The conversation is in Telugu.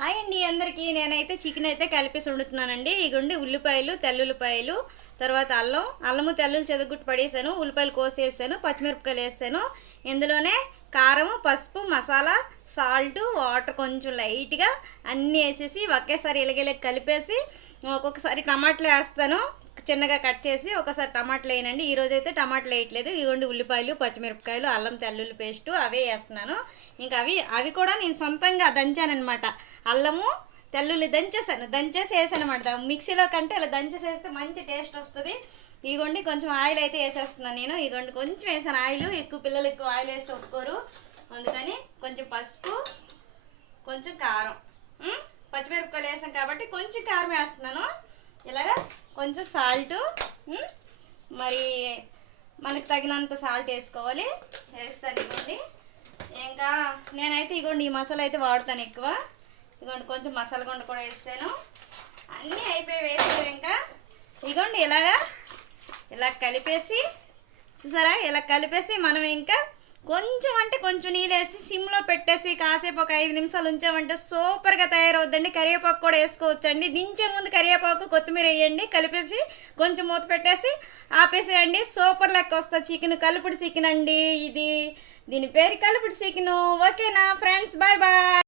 హాయ్ అండి అందరికీ. నేనైతే చికెన్ అయితే కలిపేసి వండుతున్నానండి. ఇగోండి ఉల్లిపాయలు, తెల్లుల్లిపాయలు, తర్వాత అల్లము తెల్లులు చెదగుట్టు పడేసాను, ఉల్లిపాయలు కోసేసాను, పచ్చిమిరపకాయలు వేసాను. ఇందులోనే కారం, పసుపు, మసాలా, సాల్ట్, వాటర్ కొంచెం లైట్గా అన్నీ వేసేసి ఒకేసారి ఇలగెలకి కలిపేసి ఒక్కొక్కసారి టమాటాలు వేస్తాను చిన్నగా కట్ చేసి, ఒకసారి టమాటాలు వేయనండి. ఈరోజు అయితే టమాటాలు వేయట్లేదు. ఇవ్వండి ఉల్లిపాయలు, పచ్చిమిరపకాయలు, అల్లం తెల్లుల్లి పేస్టు అవే వేస్తున్నాను. ఇంకా అవి కూడా నేను సొంతంగా దంచానమాట. అల్లము తెల్లుల్లి దంచేసి వేసాను అనమాట. మిక్సీలో కంటే ఇలా దంచేసేస్తే మంచి టేస్ట్ వస్తుంది. ఇగోండి కొంచెం ఆయిల్ అయితే వేసేస్తున్నాను నేను. ఇగోండి కొంచెం వేసాను ఆయిల్. పిల్లలు ఎక్కువ ఆయిల్ వేస్తే ఒప్పుకోరు, అందుకని కొంచెం పసుపు, కొంచెం కారం, పచ్చిమిరపకాయలు వేసాం కాబట్టి కొంచెం కారం వేస్తున్నాను. ఇలాగా కొంచెం సాల్ట్, మరి మనకు తగినంత సాల్ట్ వేసుకోవాలి. వేస్తాను. ఇగోండి ఇంకా నేనైతే ఇగోండి ఈ మసాలా అయితే వాడతాను ఎక్కువ. ఇగోండి కొంచెం మసాలా గుండ కూడా వేసాను. అన్నీ అయిపోయి వేసాను. ఇంకా ఇగోండి ఇలా కలిపేసి చూసారా, ఇలా కలిపేసి మనం ఇంకా కొంచెం అంటే కొంచెం నీళ్ళు వేసి సిమ్లో పెట్టేసి కాసేపు ఒక 5 నిమిషాలు ఉంచామంటే సూపర్గా తయారవుద్దండి. కరివేపాకు కూడా వేసుకోవచ్చండి. దించే ముందు కరివేపాకు, కొత్తిమీర వేయండి. కలిపేసి కొంచెం మూత పెట్టేసి ఆపేసేయండి. సూపర్ లెక్క వస్తుంది చికెన్. కలుపుడు చికెన్ అండి ఇది. దీని పేరు కలుపుడు చికెన్. ఓకేనా ఫ్రెండ్స్, బాయ్ బాయ్.